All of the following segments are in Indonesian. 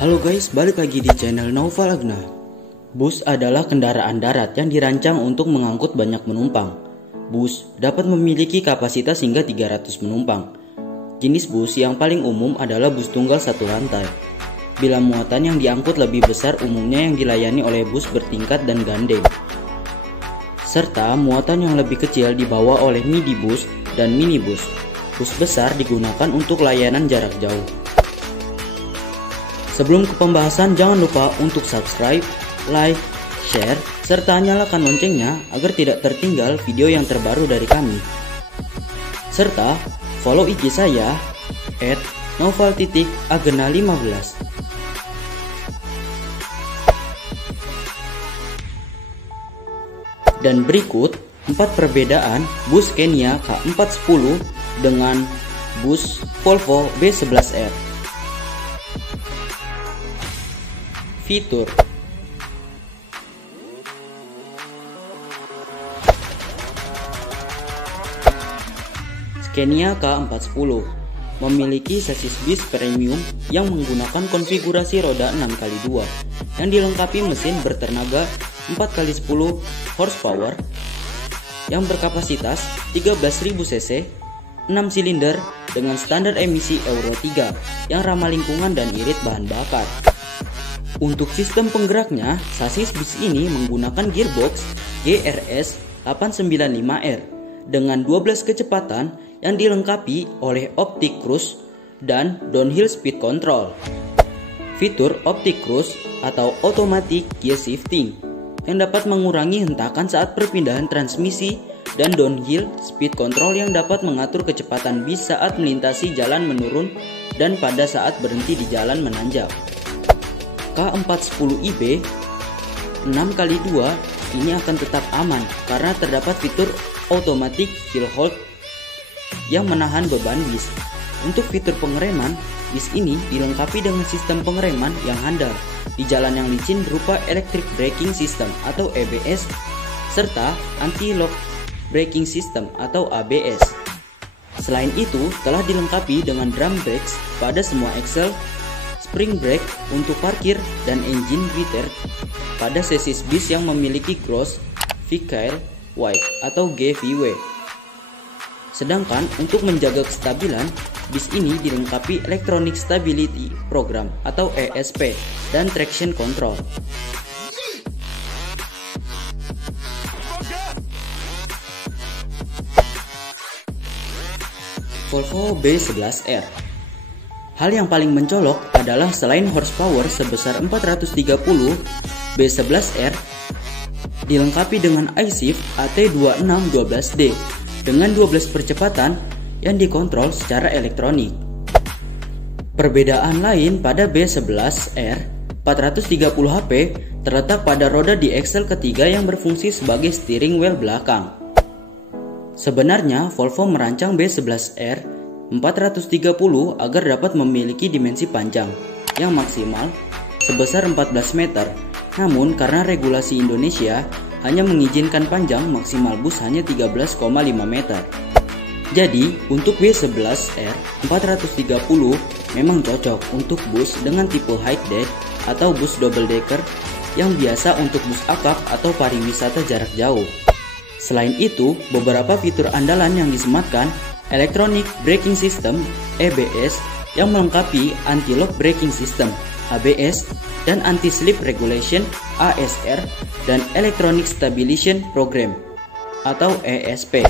Halo guys, balik lagi di channel Naufal Agna. Bus adalah kendaraan darat yang dirancang untuk mengangkut banyak penumpang. Bus dapat memiliki kapasitas hingga 300 penumpang. Jenis bus yang paling umum adalah bus tunggal satu lantai. Bila muatan yang diangkut lebih besar, umumnya yang dilayani oleh bus bertingkat dan gandeng. Serta muatan yang lebih kecil dibawa oleh midibus dan minibus. Bus besar digunakan untuk layanan jarak jauh. Sebelum ke pembahasan, jangan lupa untuk subscribe, like, share, serta nyalakan loncengnya agar tidak tertinggal video yang terbaru dari kami. Serta follow IG saya @naufal_agena15. Dan berikut 4 perbedaan bus Scania K410 dengan bus Volvo B11R. Fitur. Scania K410 memiliki sasis bis premium yang menggunakan konfigurasi roda 6x2 yang dilengkapi mesin bertenaga 4x10 horsepower yang berkapasitas 13.000 cc, 6 silinder dengan standar emisi Euro 3 yang ramah lingkungan dan irit bahan bakar. Untuk sistem penggeraknya, sasis bis ini menggunakan gearbox GRS 895R dengan 12 kecepatan yang dilengkapi oleh Optic Cruise dan Downhill Speed Control. Fitur Optic Cruise atau Automatic Gear Shifting yang dapat mengurangi hentakan saat perpindahan transmisi, dan Downhill Speed Control yang dapat mengatur kecepatan bis saat melintasi jalan menurun dan pada saat berhenti di jalan menanjak. K410IB 6x2 ini akan tetap aman karena terdapat fitur Automatic Hill Hold yang menahan beban bis. Untuk fitur pengereman, bis ini dilengkapi dengan sistem pengereman yang handal di jalan yang licin berupa Electric Braking System atau EBS serta Anti-Lock Braking System atau ABS. Selain itu, telah dilengkapi dengan drum brakes pada semua axle, spring brake untuk parkir, dan engine retard pada sasis bis yang memiliki gross vehicle weight atau GVW. Sedangkan untuk menjaga kestabilan, bis ini dilengkapi Electronic Stability Program atau ESP dan traction control. Volvo B11R. Hal yang paling mencolok adalah selain horsepower sebesar 430, B11R dilengkapi dengan iShift AT2612D dengan 12 percepatan yang dikontrol secara elektronik. Perbedaan lain pada B11R 430 HP terletak pada roda di axle ketiga yang berfungsi sebagai steering wheel belakang. Sebenarnya Volvo merancang B11R 430 agar dapat memiliki dimensi panjang yang maksimal sebesar 14 meter. Namun karena regulasi Indonesia hanya mengizinkan panjang maksimal bus hanya 13,5 meter. Jadi untuk B11R 430 memang cocok untuk bus dengan tipe high deck atau bus double decker yang biasa untuk bus akap atau pariwisata jarak jauh. Selain itu, beberapa fitur andalan yang disematkan Electronic Braking System (EBS) yang melengkapi Anti-Lock Braking System (ABS) dan Anti-Slip Regulation (ASR) dan Electronic Stabilization Program atau ESP.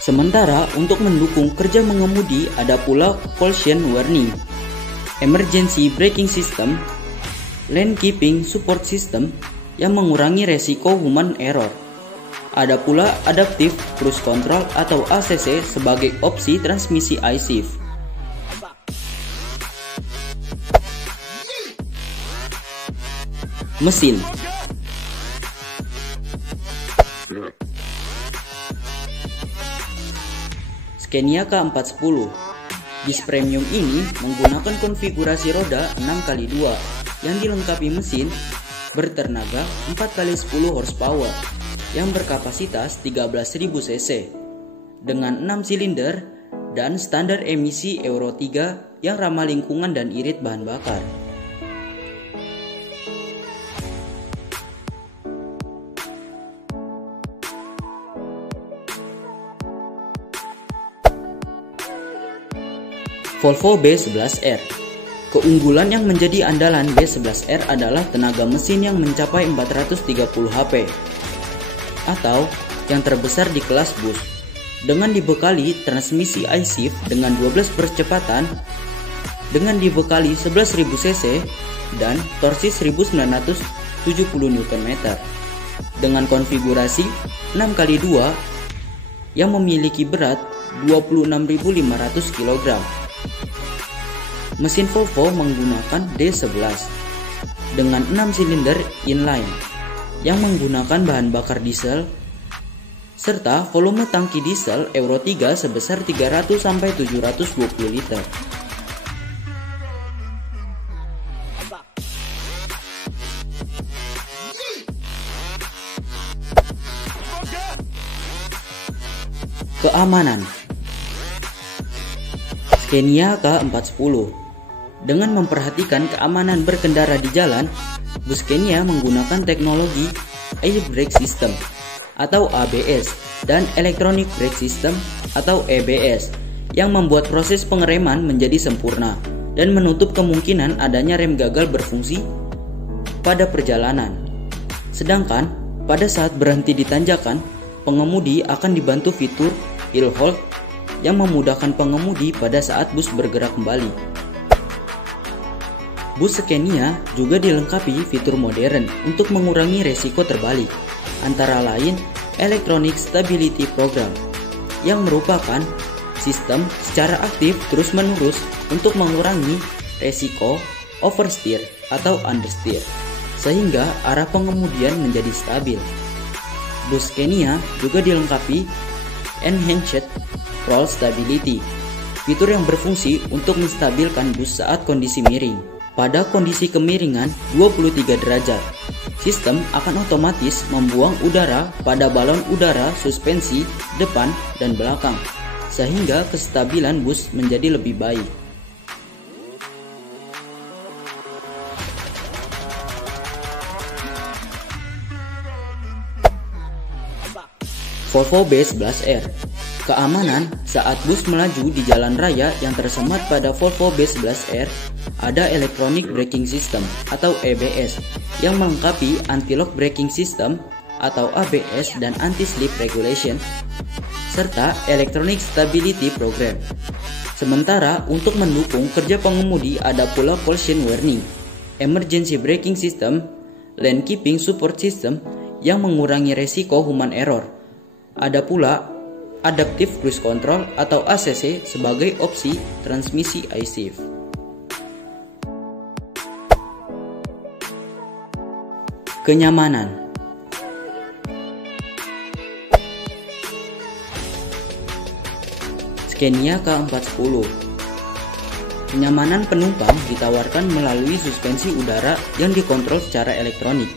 Sementara untuk mendukung kerja mengemudi ada pula Collision Warning, Emergency Braking System, Lane Keeping Support System yang mengurangi resiko human error. Ada pula Adaptive Cruise Control atau ACC sebagai opsi transmisi iShift. Mesin. Scania K410 bis premium ini menggunakan konfigurasi roda 6x2 yang dilengkapi mesin bertenaga 4x10 horsepower yang berkapasitas 13.000 cc dengan 6 silinder dan standar emisi Euro 3 yang ramah lingkungan dan irit bahan bakar. Volvo B11R. Keunggulan yang menjadi andalan B11R adalah tenaga mesin yang mencapai 430 HP atau yang terbesar di kelas bus, dengan dibekali transmisi iShift dengan 12 percepatan, dengan dibekali 11.000 cc dan torsi 1970 Nm, dengan konfigurasi 6x2 yang memiliki berat 26.500 kg. Mesin Volvo menggunakan D11 dengan 6 silinder inline yang menggunakan bahan bakar diesel serta volume tangki diesel Euro 3 sebesar 300-720 liter. Keamanan. Scania K410. Dengan memperhatikan keamanan berkendara di jalan, bus Scania menggunakan teknologi Air Brake System atau ABS dan Electronic Brake System atau EBS yang membuat proses pengereman menjadi sempurna dan menutup kemungkinan adanya rem gagal berfungsi pada perjalanan. Sedangkan pada saat berhenti di tanjakan, pengemudi akan dibantu fitur hill hold yang memudahkan pengemudi pada saat bus bergerak kembali. Bus Scania juga dilengkapi fitur modern untuk mengurangi resiko terbalik, antara lain Electronic Stability Program, yang merupakan sistem secara aktif terus-menerus untuk mengurangi resiko oversteer atau understeer, sehingga arah pengemudian menjadi stabil. Bus Scania juga dilengkapi Enhanced Roll Stability, fitur yang berfungsi untuk menstabilkan bus saat kondisi miring. Pada kondisi kemiringan 23 derajat, sistem akan otomatis membuang udara pada balon udara suspensi depan dan belakang, sehingga kestabilan bus menjadi lebih baik. Volvo B11R. Keamanan saat bus melaju di jalan raya yang tersemat pada Volvo B11R ada Electronic Braking System atau EBS yang melengkapi Anti-Lock Braking System atau ABS dan Anti-Slip Regulation serta Electronic Stability Program. Sementara untuk mendukung kerja pengemudi ada pula Collision Warning, Emergency Braking System, Lane Keeping Support System yang mengurangi resiko human error. Ada pula Adaptive Cruise Control atau ACC sebagai opsi transmisi iShift. Kenyamanan. Scania K410. Kenyamanan penumpang ditawarkan melalui suspensi udara yang dikontrol secara elektronik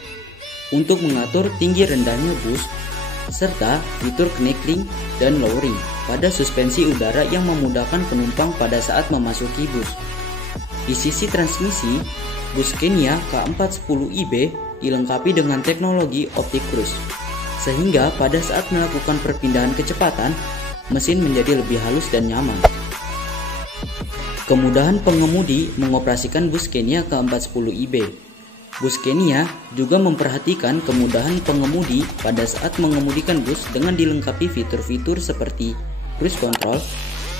untuk mengatur tinggi rendahnya bus serta fitur kneeling dan lowering pada suspensi udara yang memudahkan penumpang pada saat memasuki bus. Di sisi transmisi, bus Scania K410IB dilengkapi dengan teknologi Optic Cruise, sehingga pada saat melakukan perpindahan kecepatan, mesin menjadi lebih halus dan nyaman. Kemudahan pengemudi mengoperasikan bus Scania K410IB. Bus Scania juga memperhatikan kemudahan pengemudi pada saat mengemudikan bus dengan dilengkapi fitur-fitur seperti cruise control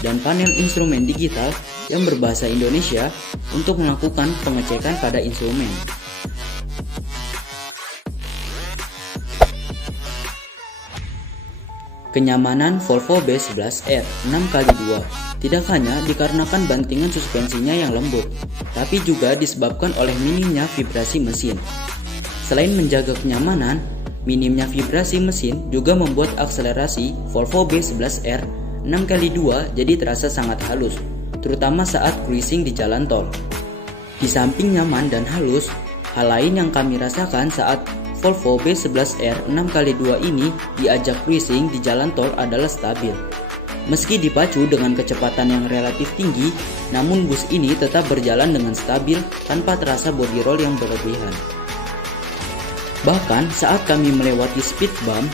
dan panel instrumen digital yang berbahasa Indonesia untuk melakukan pengecekan pada instrumen. Kenyamanan Volvo B11R 6x2 tidak hanya dikarenakan bantingan suspensinya yang lembut, tapi juga disebabkan oleh minimnya vibrasi mesin. Selain menjaga kenyamanan, minimnya vibrasi mesin juga membuat akselerasi Volvo B11R 6x2 jadi terasa sangat halus, terutama saat cruising di jalan tol. Di samping nyaman dan halus, hal lain yang kami rasakan saat Volvo B11R 6x2 ini diajak cruising di jalan tol adalah stabil. Meski dipacu dengan kecepatan yang relatif tinggi, namun bus ini tetap berjalan dengan stabil tanpa terasa body roll yang berlebihan. Bahkan saat kami melewati speed bump,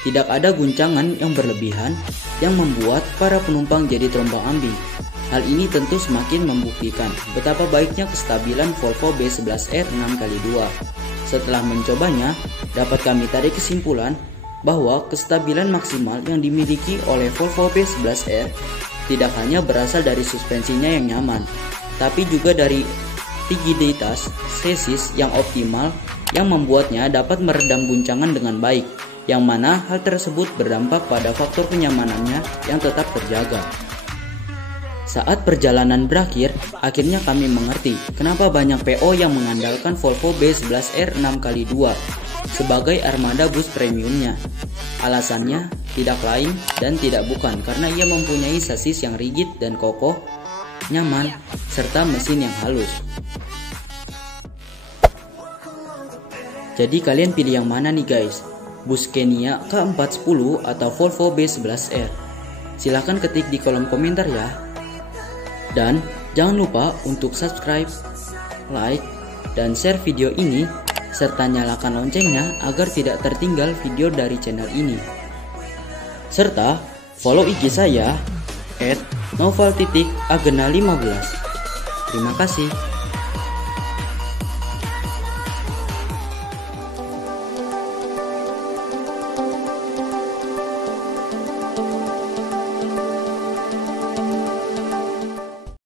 tidak ada guncangan yang berlebihan yang membuat para penumpang jadi terombang-ambing. Hal ini tentu semakin membuktikan betapa baiknya kestabilan Volvo B11R 6x2. Setelah mencobanya, dapat kami tarik kesimpulan bahwa kestabilan maksimal yang dimiliki oleh Volvo B11R tidak hanya berasal dari suspensinya yang nyaman, tapi juga dari rigiditas chassis yang optimal yang membuatnya dapat meredam guncangan dengan baik, yang mana hal tersebut berdampak pada faktor kenyamanannya yang tetap terjaga. Saat perjalanan berakhir, akhirnya kami mengerti kenapa banyak PO yang mengandalkan Volvo B11R 6x2 sebagai armada bus premiumnya. Alasannya tidak lain dan tidak bukan karena ia mempunyai sasis yang rigid dan kokoh, nyaman, serta mesin yang halus. Jadi kalian pilih yang mana nih guys? Bus Scania K410 atau Volvo B11R? Silahkan ketik di kolom komentar ya. Dan jangan lupa untuk subscribe, like, dan share video ini, serta nyalakan loncengnya agar tidak tertinggal video dari channel ini. Serta follow IG saya @noval_agena15. Terima kasih.